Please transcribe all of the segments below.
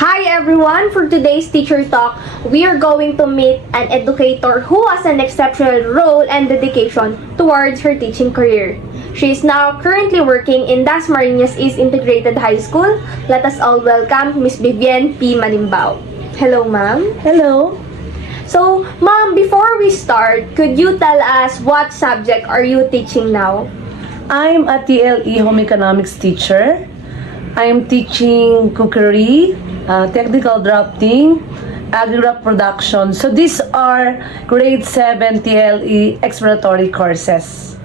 Hi everyone! For today's Teacher Talk, we are going to meet an educator who has an exceptional role and dedication towards her teaching career. She is now currently working in Dasmariñas East Integrated High School. Let us all welcome Miss Vivian P. Manimbao. Hello, ma'am. Hello. So, ma'am, before we start, could you tell us what subject are you teaching now? I'm a TLE Home Economics teacher. I'm teaching cookery, technical drafting, agri-wrap production. So these are grade 7 TLE exploratory courses.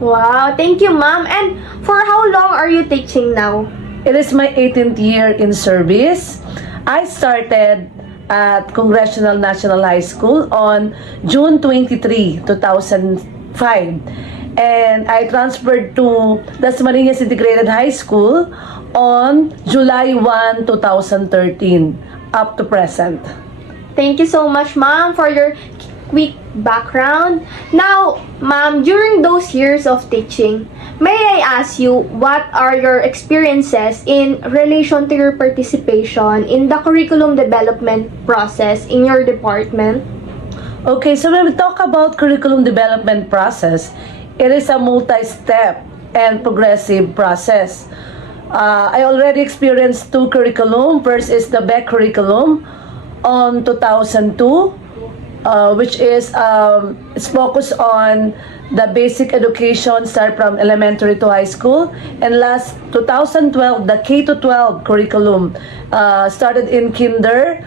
Wow, thank you, ma'am. And for how long are you teaching now? It is my 18th year in service. I started at Congressional National High School on June 23, 2005. And I transferred to Dasmariñas Integrated High School on July 1, 2013 up to present. Thank you so much, ma'am, for your quick background. Now, ma'am, during those years of teaching, may I ask you what are your experiences in relation to your participation in the curriculum development process in your department? Okay, so when we talk about curriculum development process, it is a multi-step and progressive process. I already experienced two curriculum. First is the Beck curriculum on 2002, which is it's focused on the basic education start from elementary to high school. And last 2012, the K to 12 curriculum started in kinder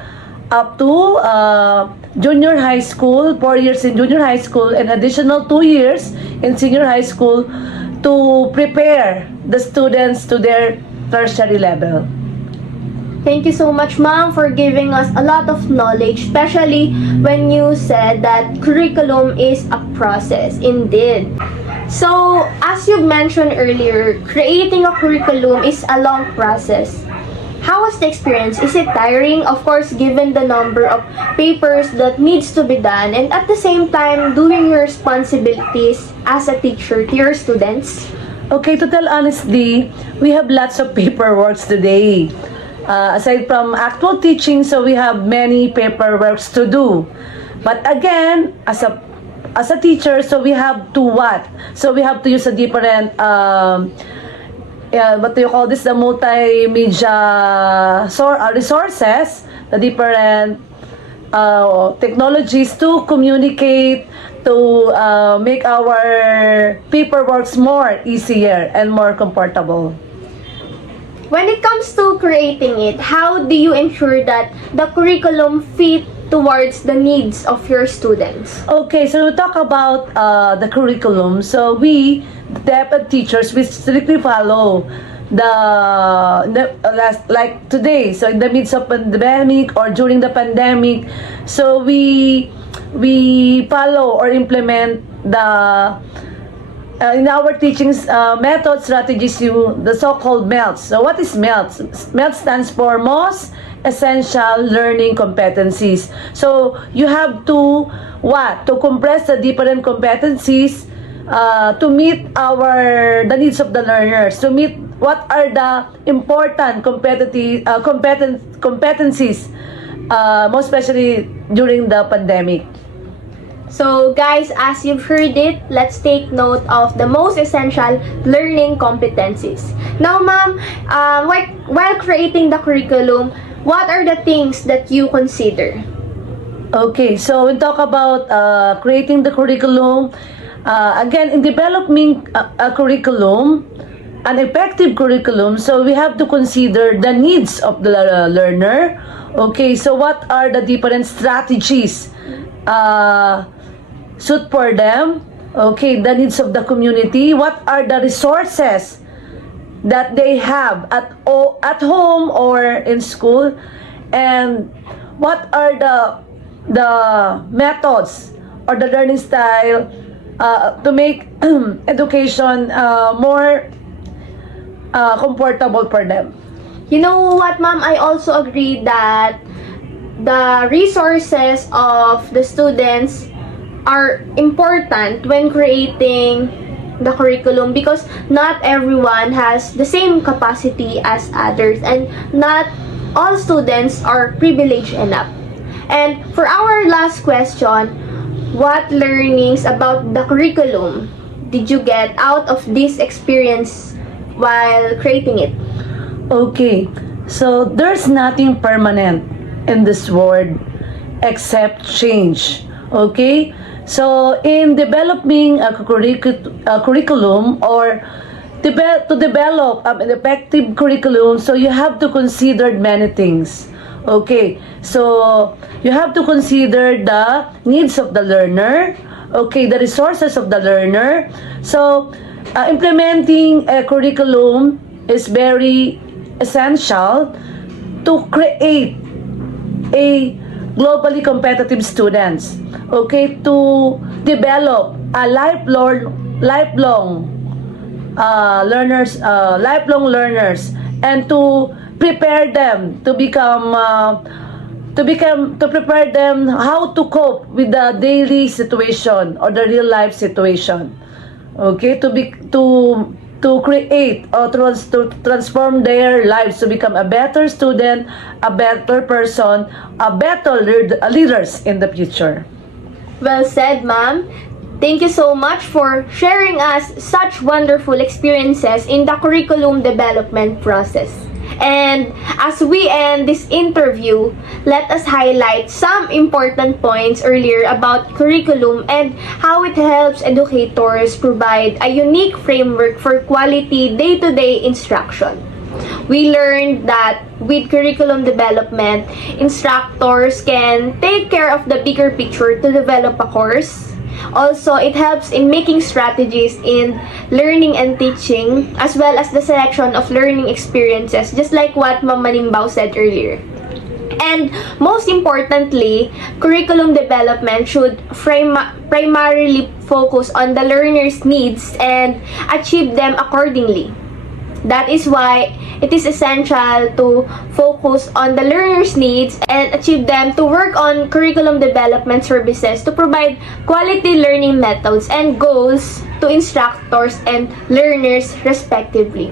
up to junior high school, 4 years in junior high school, and additional 2 years in senior high school to prepare the students to their tertiary level. Thank you so much, ma'am, for giving us a lot of knowledge, especially when you said that curriculum is a process, indeed. So, as you mentioned earlier, creating a curriculum is a long process. How was the experience? Is it tiring? Of course, given the number of papers that needs to be done, and at the same time, doing your responsibilities as a teacher to your students? Okay, to tell honestly, we have lots of paperworks today. Aside from actual teaching, so we have many paperworks to do. But again, as a teacher, so we have to what? So we have to use a different what do you call this? The multimedia resources, the different technologies to communicate, to make our paperworks more easier and more comfortable. When it comes to creating it, how do you ensure that the curriculum fit towards the needs of your students? Okay, so we talk about the curriculum. So we, the DepEd teachers, we strictly follow like today. So in the midst of pandemic or during the pandemic, so we follow or implement the in our teachings method strategies, the so-called MELTs. So what is MELTs? MELTs stands for Most Essential Learning Competencies. So you have to what? To compress the different competencies to meet the needs of the learners, to meet what are the important competencies, most especially during the pandemic. So guys, as you've heard it, let's take note of the most essential learning competencies. Now ma'am, while creating the curriculum, what are the things that you consider? Okay, so we talk about creating the curriculum. Again, in developing a curriculum, an effective curriculum, so we have to consider the needs of the learner. Okay, so what are the different strategies suit for them? Okay, the needs of the community. What are the resources that they have at home or in school? And what are the methods or the learning style to make education more comfortable for them? You know what, ma'am? I also agree that the resources of the students are important when creating the curriculum, because not everyone has the same capacity as others, and not all students are privileged enough. And for our last question, what learnings about the curriculum did you get out of this experience while creating it? Okay, so there's nothing permanent in this world except change. Okay, so in developing a curriculum or to develop an effective curriculum, so you have to consider many things. Okay, so you have to consider the needs of the learner, okay, the resources of the learner. So implementing a curriculum is very essential to create a globally competitive students, okay, to develop a lifelong learners, and to prepare them to prepare them how to cope with the daily situation or the real life situation, okay, to create or to transform their lives to become a better student, a better person, a better leaders in the future. Well said, ma'am. Thank you so much for sharing us such wonderful experiences in the curriculum development process. And as we end this interview, let us highlight some important points earlier about curriculum and how it helps educators provide a unique framework for quality day-to-day instruction. We learned that with curriculum development, instructors can take care of the bigger picture to develop a course. Also, it helps in making strategies in learning and teaching, as well as the selection of learning experiences, just like what Ma'am Manimbao said earlier. And most importantly, curriculum development should primarily focus on the learner's needs and achieve them accordingly. That is why it is essential to focus on the learner's needs and achieve them, to work on curriculum development services to provide quality learning methods and goals to instructors and learners respectively.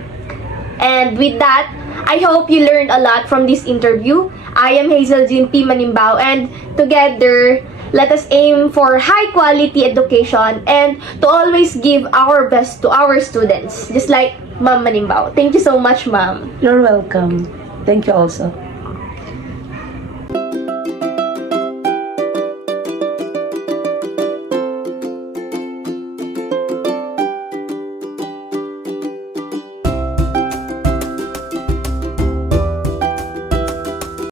And with that, I hope you learned a lot from this interview. I am Hazel Jean P. Manimbao, and together, let us aim for high quality education and to always give our best to our students, just like Ma'am Manimbao. Thank you so much, Ma'am. You're welcome. Thank you also.